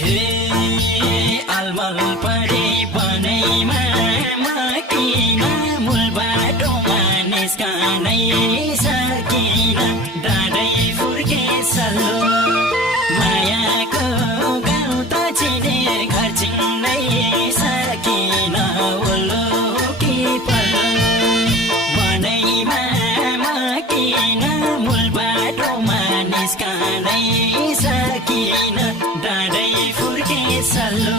हे अलमल परे बनैमा किन मूल बाटोमा निस्कनै सकिन डाँडै फुर्के सल्लो मायाको गाउँ त चिने घर चिन्नै सकिन ओल्लो कि पल्लो बनैमा किन मूल बाटोमा निस्कनै सकिन डाँडै फुर्के सल्लो